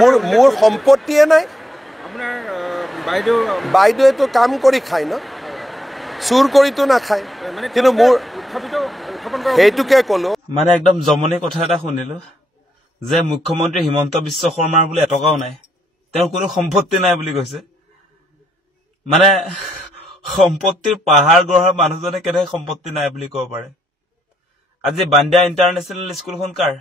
মোৰ সম্পত্তিয়ে নাই আপোনাৰ বাইদেউটো কাম কৰি খায় ন চুৰ কৰিতো নাখায় কিন্তু মোৰ সেইটোকে ক'লো মানে একদম জমনি কথা এটা শুনিলো যে মুখ্যমন্ত্ৰী হিমন্ত বিশ্ব শৰ্মাৰ বুলি এটকাও নাই তেওঁৰ কোনো সম্পত্তি নাই বুলি কৈছে মানে সম্পত্তিৰ পাহাৰ গঢ়া মানুহজনে কেনেকৈ সম্পত্তি নাই বুলি ক'ব পাৰে আজি বান্দিয়া ইণ্টাৰনেশ্যনেল স্কুলখন কাৰ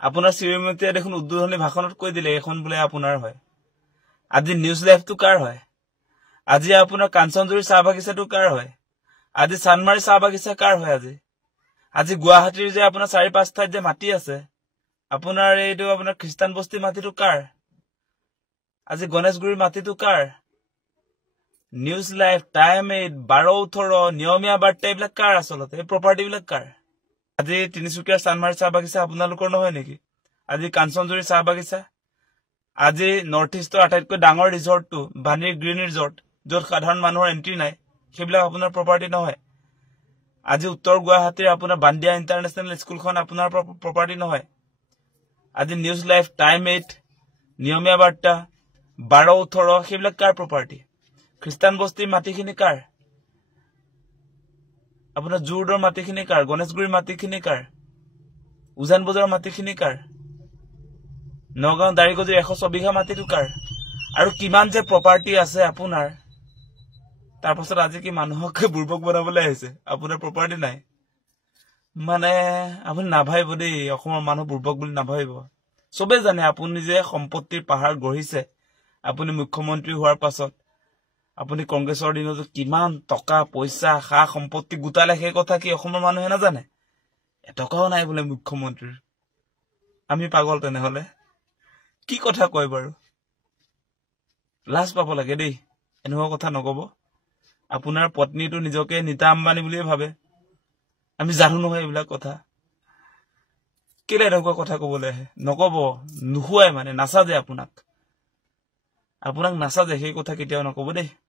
আপোনাৰ শ্ৰীমতীয়ে দেখোন উদ্বোধনী ভাষণত কৈ দিলে এখন বোলে আপোনাৰ হয় আজি নিউজ লাইভটো কাৰ হয় আজি আপোনাৰ কাঞ্চনজুৰি চাহ বাগিচাটো কাৰ হয় আজি চানমাৰী চাহ বাগিচা কাৰ হয় আজি গুৱাহাটীৰ যে আপোনাৰ ৪-৫ ঠাইত যে মাটি আছে আপোনাৰ এইটো আপোনাৰ খ্ৰীষ্টান বস্তি মাটিটো কাৰ আজি গণেশগুৰিৰ মাটিটো কাৰ নিউজ লাইভ টাইম 12-18 নিয়মীয়া বাৰ্তা এইবিলাক কাৰ আচলতে এই প্ৰপাৰ্টিবিলাক কাৰ আজি তিনিচুকীয়াৰ চানমাৰী চাহ বাগিচা আপোনালোকৰ নহয় নেকি আজি কাঞ্চনজুৰি চাহ বাগিচা আজি নৰ্থ ইষ্টৰ আটাইতকৈ ডাঙৰ ৰিজৰ্টটো ভানিৰ গ্ৰীণ ৰিজৰ্ট য'ত সাধাৰণ মানুহৰ এণ্ট্ৰি নাই সেইবিলাক আপোনাৰ প্ৰপাৰ্টি নহয় আজি উত্তৰ গুৱাহাটীৰ আপোনাৰ বান্দিয়া ইণ্টাৰনেশ্যনেল স্কুলখন আপোনাৰ প্ৰপাৰ্টি নহয় আজি নিউজ লাইভ টাইম 8 নিয়মীয়া বাৰ্তা 12-18 সেইবিলাক কাৰ প্ৰপাৰ্টি খ্ৰীষ্টান বস্তিৰ মাটিখিনি কাৰ আপোনাৰ জোৰদৰ মাটিখিনি কাৰ গণেশগুৰিৰ মাটিখিনি কাৰ উজান বজাৰৰ মাটিখিনি কাৰ নগাঁও দাৰিগজুৰ 100 বিঘা মাটিটো কাৰ আৰু কিমান যে প্ৰপাৰ্টি আছে আপোনাৰ তাৰ পাছত আজি কি মানুহক বুৰ্বক বনাবলৈ আহিছে আপোনাৰ প্ৰপাৰ্টি নাই মানে আপুনি নাভাবিব দেই অসমৰ মানুহ বুৰ্বক বুলি নাভাবিব চবে জানে আপুনি যে সম্পত্তিৰ পাহাৰ গঢ়িছে আপুনি মুখ্যমন্ত্ৰী হোৱাৰ পাছত আপুনি কংগ্ৰেছৰ দিনত কিমান টকা পইচা খা সম্পত্তি গোটালে সেই কথা কি অসমৰ মানুহে নাজানে এটকাও নাই বোলে মুখ্যমন্ত্ৰীৰ আমি পাগল তেনেহলে কি কথা কয় বাৰু লাজ পাব লাগে দেই এনেকুৱা কথা নকব আপোনাৰ পত্নীটো নিজকে নীতা আম্বানী বুলিয়ে ভাবে আমি জানো নহয় এইবিলাক কথা কেলে এনেকুৱা কথা কবলৈ আহে নকব নুহুৱাই মানে নাচাজে আপোনাক নাচাজে সেই কথা কেতিয়াও নকব দেই